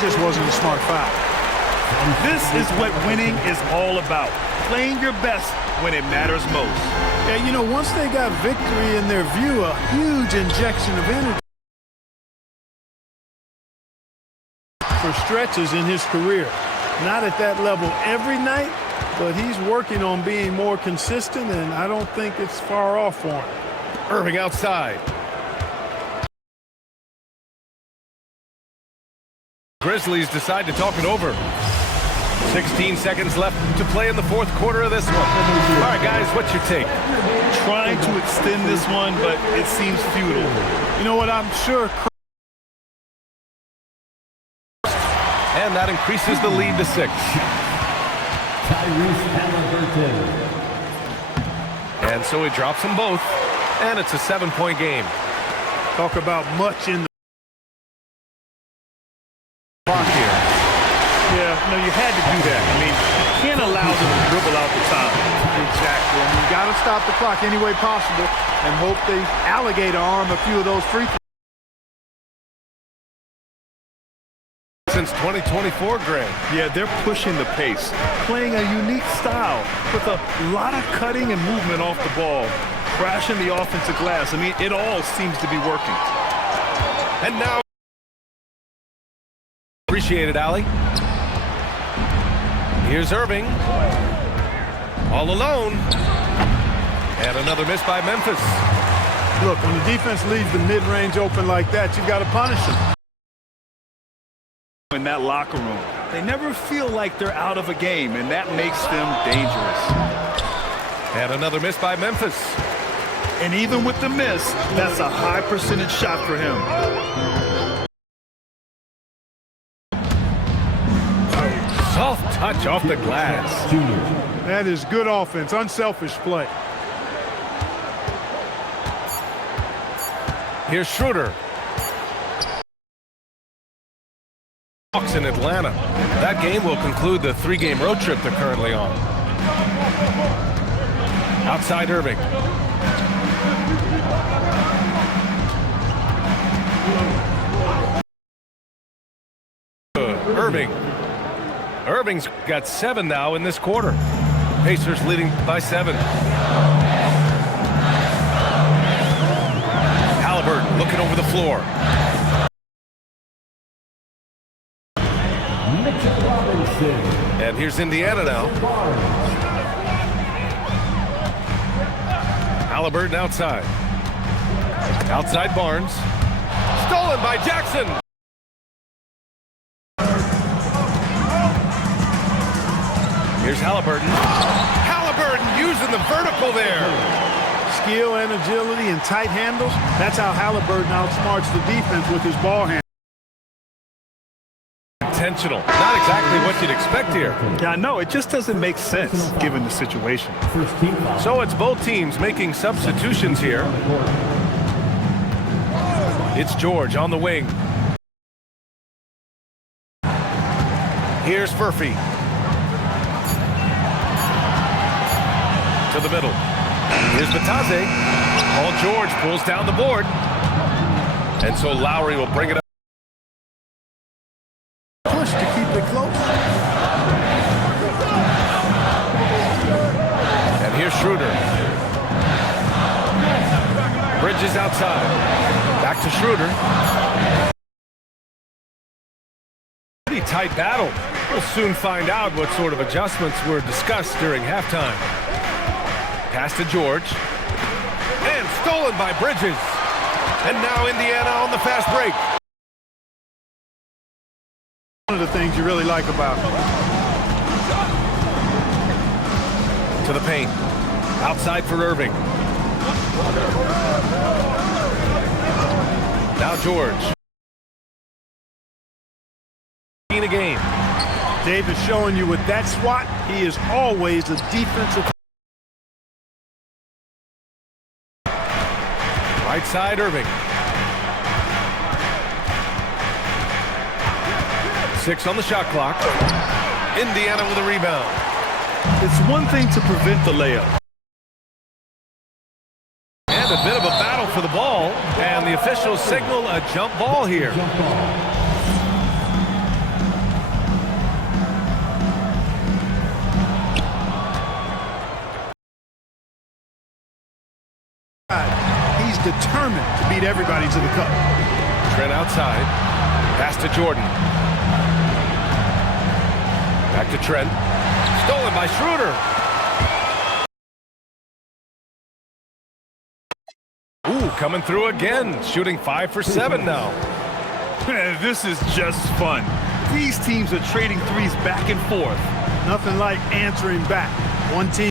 That just wasn't a smart foul. This is what winning is all about. Playing your best when it matters most. Yeah, you know, once they got victory in their view, a huge injection of energy for stretches in his career. Not at that level every night, but he's working on being more consistent, and I don't think it's far off for him. Irving outside. Grizzlies decide to talk it over. 16 seconds left to play in the fourth quarter of this one. All right, guys, what's your take? Trying to extend this one, but it seems futile. You know what, I'm sure. And that increases the lead to 6. And so he drops them both, and it's a 7-point game. Talk about much in the clock here. Yeah, no, you had to do that. I mean, you can't allow them to dribble out the time. Exactly. I mean, you got to stop the clock any way possible and hope they alligator arm a few of those free throws. Since 2024, Greg. Yeah, they're pushing the pace, playing a unique style with a lot of cutting and movement off the ball, crashing the offensive glass. I mean, it all seems to be working. And now, appreciate it, Allie. Here's Irving, all alone, and another miss by Memphis. Look, when the defense leaves the mid-range open like that, you've got to punish them. In that locker room, they never feel like they're out of a game, and that makes them dangerous. And another miss by Memphis. And even with the miss, that's a high percentage shot for him. Soft touch off the glass. That is good offense, unselfish play. Here's Schroeder. Hawks in Atlanta. That game will conclude the 3-game road trip they're currently on. Outside Irving. Irving's got 7 now in this quarter. Pacers leading by 7. Halliburton looking over the floor. And here's Indiana now. Halliburton outside. Outside Barnes. Stolen by Jackson. Here's Halliburton. Halliburton using the vertical there. Skill and agility and tight handles. That's how Halliburton outsmarts the defense with his ball hand. Intentional. Not exactly what you'd expect here. Yeah, I know. It just doesn't make sense given the situation. So it's both teams making substitutions here. It's George on the wing. Here's Furphy. To the middle. Here's Batase. Paul George pulls down the board. And so Lowry will bring it up. Push to keep it close. And here's Schroeder. Bridges outside. Back to Schroeder. Pretty tight battle. We'll soon find out what sort of adjustments were discussed during halftime. Pass to George. And stolen by Bridges. And now Indiana on the fast break. One of the things you really like about him. To the paint. Outside for Irving. Now George. In a game. Davis showing you with that swat, he is always a defensive. Right side, Irving. 6 on the shot clock. Indiana with a rebound. It's one thing to prevent the layup. And a bit of a battle for the ball. And the officials signal a jump ball here. determined to beat everybody to the cup. Trent outside. Pass to Jordan. Back to Trent. Stolen by Schroeder. Ooh, coming through again. Shooting 5 for 7 now. Man, this is just fun. These teams are trading threes back and forth. Nothing like answering back. One team